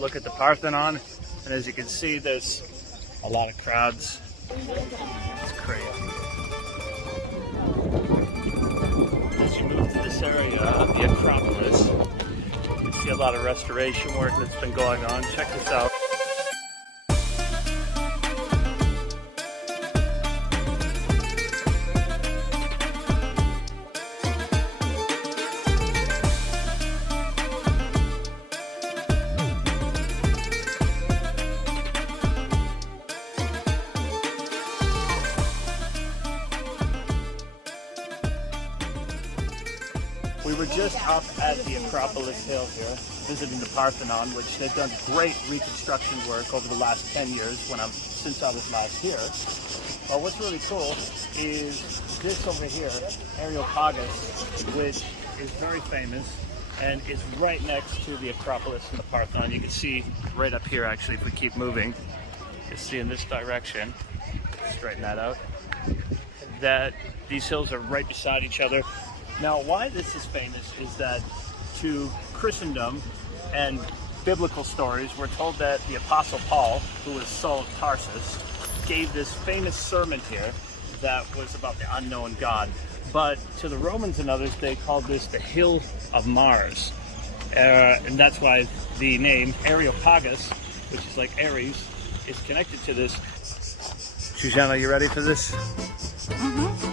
look at the Parthenon, and as you can see, there's a lot of crowds. It's crazy. As you move to this area of the Acropolis, you see a lot of restoration work that's been going on. Check this out. We were just up at the Acropolis Hill here, visiting the Parthenon, which they've done great reconstruction work over the last 10 years since I was last here. But what's really cool is this over here, Areopagus, which is very famous and is right next to the Acropolis and the Parthenon. You can see right up here, actually, if we keep moving, you see in this direction, straighten that out, that these hills are right beside each other. Now, why this is famous is that to Christendom and biblical stories, we're told that the Apostle Paul, who was Saul of Tarsus, gave this famous sermon here that was about the unknown God. But to the Romans and others, they called this the Hill of Mars. And that's why the name Areopagus, which is like Ares, is connected to this. Zsuzsanna, you ready for this? Mm-hmm.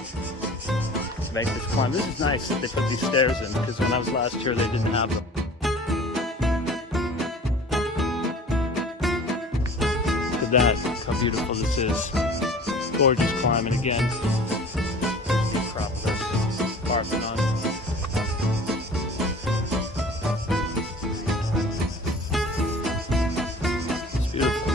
Make this climb. This is nice that they put these stairs in, because when I was last here they didn't have them. Look at that, how beautiful this is. Gorgeous climbing again. Acropolis, Parthenon. It's beautiful.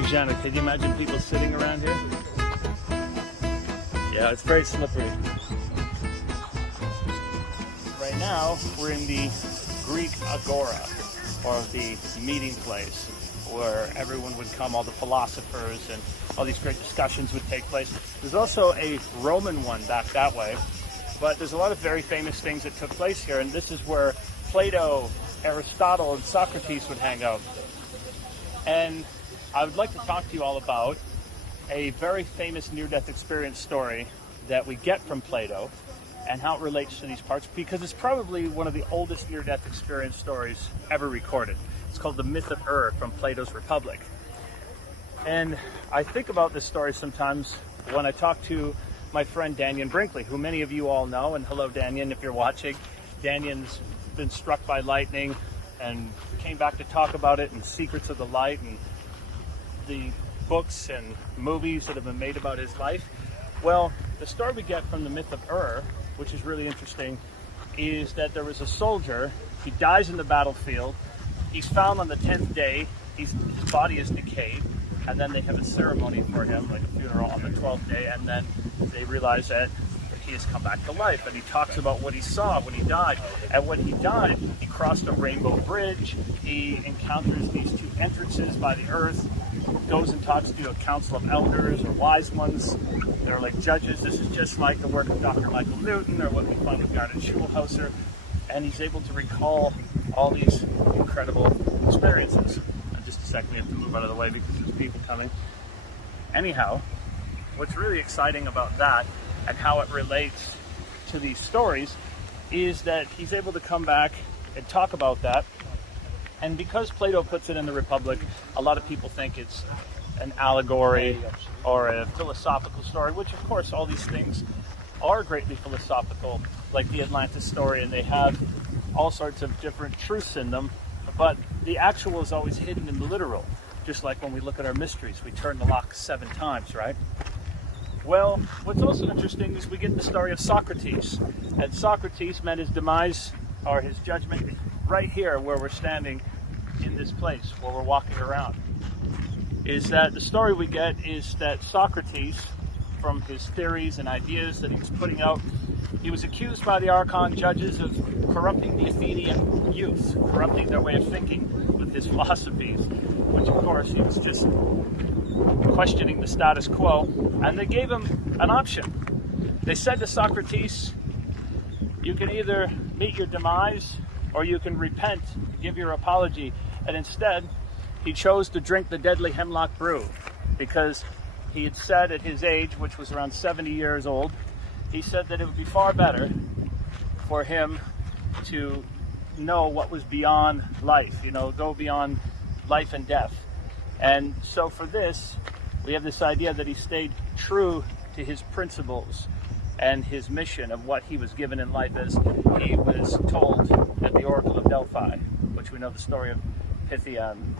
Zsuzsanna, can you imagine people sitting around here? Yeah, it's very slippery. Right now, we're in the Greek Agora, or the meeting place, where everyone would come, all the philosophers, and all these great discussions would take place. There's also a Roman one back that way, but there's a lot of very famous things that took place here, and this is where Plato, Aristotle, and Socrates would hang out. And I would like to talk to you all about a very famous near-death experience story that we get from Plato and how it relates to these parts, because it's probably one of the oldest near-death experience stories ever recorded. It's called the myth of from Plato's Republic. And I think about this story sometimes when I talk to my friend Danyan Brinkley, who many of you all know, and hello Danyan if you're watching. Danyan's been struck by lightning and came back to talk about it and Secrets of the Light and the books and movies that have been made about his life. Well, the story we get from the myth of which is really interesting, is that there was a soldier. He dies in the battlefield. He's found on the 10th day. His body is decayed, and then they have a ceremony for him, like a funeral, on the 12th day, and then they realize that he has come back to life, and he talks about what he saw when he died. And when he died, he crossed a rainbow bridge. He encounters these two entrances by the earth, goes and talks to a council of elders or wise ones. They're like judges. This is just like the work of Dr. Michael Newton, or what we find with Garnet Schulhauser. And he's able to recall all these incredible experiences. In just a second, we have to move out of the way because there's people coming. Anyhow, what's really exciting about that and how it relates to these stories is that he's able to come back and talk about that. And because Plato puts it in the Republic, a lot of people think it's an allegory or a philosophical story, which of course all these things are greatly philosophical, like the Atlantis story, and they have all sorts of different truths in them, but the actual is always hidden in the literal. Just like when we look at our mysteries, we turn the lock 7 times, right? Well, what's also interesting is we get the story of Socrates, and Socrates met his demise, or his judgment, right here where we're standing in this place, where we're walking around. Is that the story we get is that Socrates, from his theories and ideas that he was putting out, he was accused by the Archon judges of corrupting the Athenian youth, corrupting their way of thinking with his philosophies, which of course he was just questioning the status quo, and they gave him an option. They said to Socrates, you can either meet your demise or you can repent, give your apology. And instead, he chose to drink the deadly hemlock brew because he had said at his age, which was around 70 years old, he said that it would be far better for him to know what was beyond life, go beyond life and death. And so for this, we have this idea that he stayed true to his principles and his mission of what he was given in life, as he was told at the Oracle of Delphi, which we know the story of Pythia and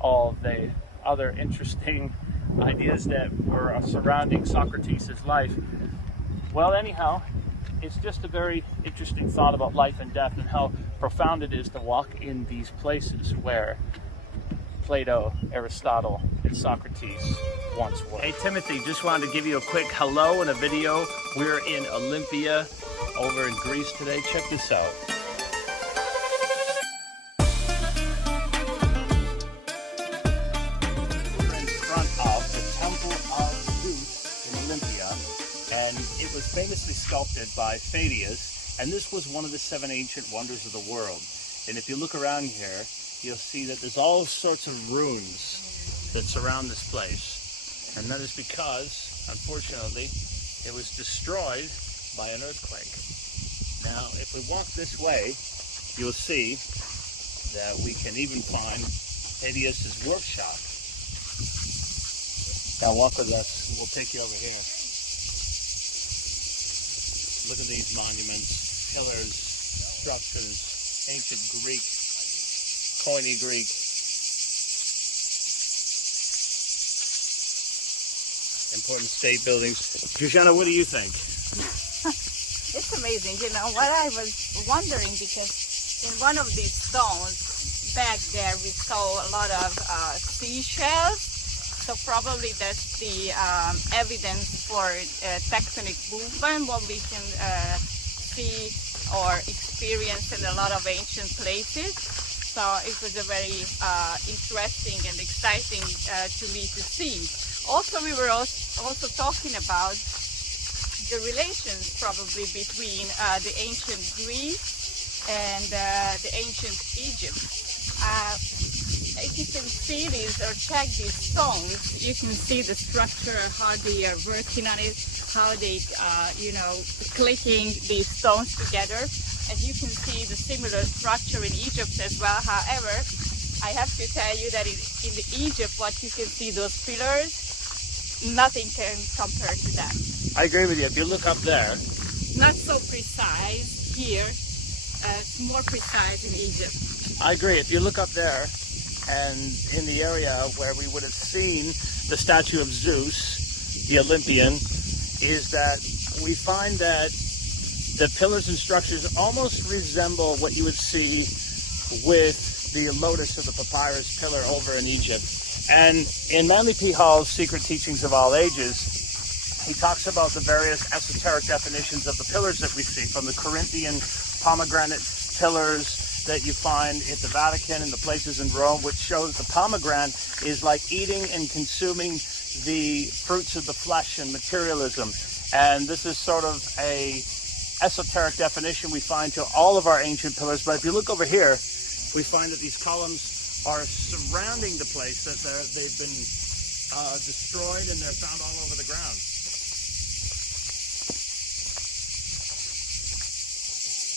all the other interesting ideas that were surrounding Socrates' life. Well, anyhow, it's just a very interesting thought about life and death and how profound it is to walk in these places where Plato, Aristotle, and Socrates once were. Hey Timothy, just wanted to give you a quick hello and a video. We're in Olympia over in Greece today. Check this out. We're in front of the Temple of Zeus in Olympia, and it was famously sculpted by Phidias, and this was one of the 7 ancient wonders of the world. And if you look around here, you'll see that there's all sorts of ruins that surround this place. And that is because, unfortunately, it was destroyed by an earthquake. Now, if we walk this way, you'll see that we can even find Phidias' workshop. Now walk with us, we'll take you over here. Look at these monuments, pillars, structures, ancient Greek, Koine Greek. Important state buildings. Zsuzsanna, what do you think? It's amazing. What I was wondering, because in one of these stones back there we saw a lot of seashells. So probably that's the evidence for tectonic movement, what we can see or experience in a lot of ancient places. So it was a very interesting and exciting to me to see. Also, we were also talking about the relations probably between the ancient Greece and the ancient Egypt. If you can see these or check these stones, you can see the structure, how they are working on it, how they, clicking these stones together. And you can see the similar structure in Egypt as well. However, I have to tell you that in the Egypt, what you can see, those pillars, nothing can compare to that. I agree with you. If you look up there, not so precise here. It's more precise in Egypt. I agree. If you look up there, and in the area where we would have seen the statue of Zeus, the Olympian, is that we find that the pillars and structures almost resemble what you would see with the Lotus or the papyrus pillar over in Egypt. And in Manly P. Hall's Secret Teachings of All Ages, he talks about the various esoteric definitions of the pillars that we see, from the Corinthian pomegranate pillars that you find at the Vatican and the places in Rome, which shows the pomegranate is like eating and consuming the fruits of the flesh and materialism. And this is sort of a esoteric definition we find to all of our ancient pillars. But if you look over here, we find that these columns are surrounding the place, that they've been destroyed and they're found all over the ground.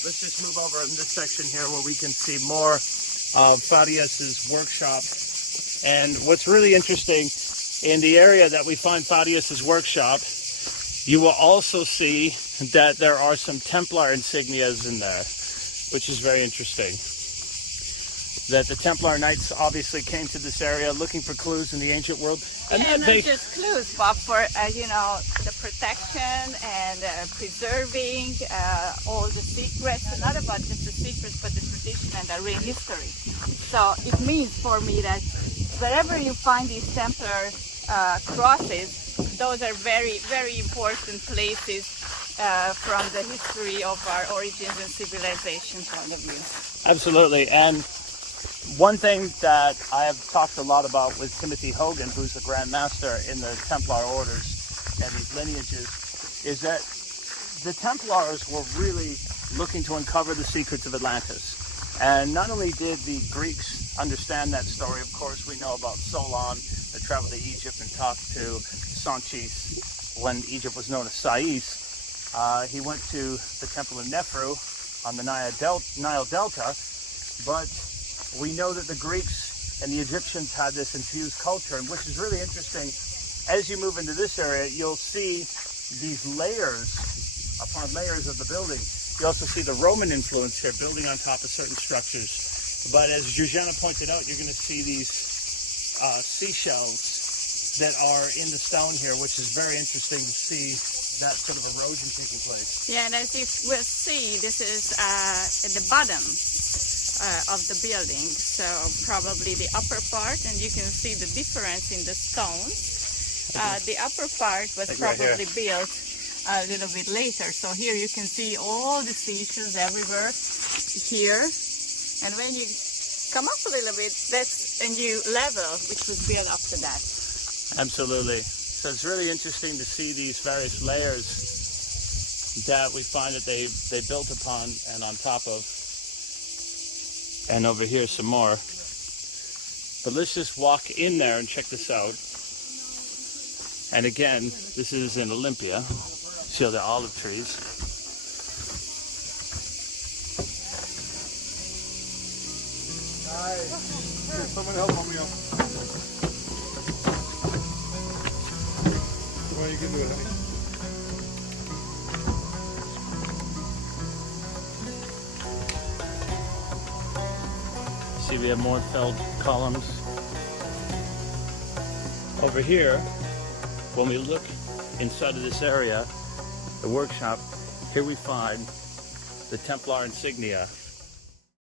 Let's just move over in this section here where we can see more of Phidias' workshop. And what's really interesting, in the area that we find Phidias' workshop, you will also see that there are some Templar insignias in there, which is very interesting. That the Templar Knights obviously came to this area looking for clues in the ancient world. And not just clues, but for, the protection and preserving all the secrets, not about just the secrets, but the tradition and the real history. So it means for me that wherever you find these Templar crosses, those are very, very important places from the history of our origins and civilization point of view. Absolutely. And One thing that I have talked a lot about with Timothy Hogan, who's the Grand Master in the Templar orders and these lineages, is that the Templars were really looking to uncover the secrets of Atlantis. And not only did the Greeks understand that story, of course, we know about Solon that traveled to Egypt and talked to Sanchis when Egypt was known as Sais. He went to the Temple of Nephru on the Nile Delta, but we know that the Greeks and the Egyptians had this infused culture, and which is really interesting. As you move into this area, you'll see these layers upon layers of the building. You also see the Roman influence here, building on top of certain structures. But as Zsuzsanna pointed out, you're going to see these seashells that are in the stone here, which is very interesting to see that sort of erosion taking place. Yeah, and as you will see, this is at the bottom of the building, so probably the upper part, and you can see the difference in the stones. The upper part was probably built a little bit later, so here you can see all the seashells everywhere here, and when you come up a little bit, that's a new level which was built after that. Absolutely. So it's really interesting to see these various layers that we find that they built upon and on top of. And over here some more. But let's just walk in there and check this out. And again, this is in Olympia. See all the olive trees. Nice. Here, someone help me up. Well, you can do it, honey. See, we have more felt columns. Over here, when we look inside of this area, the workshop, here we find the Templar insignia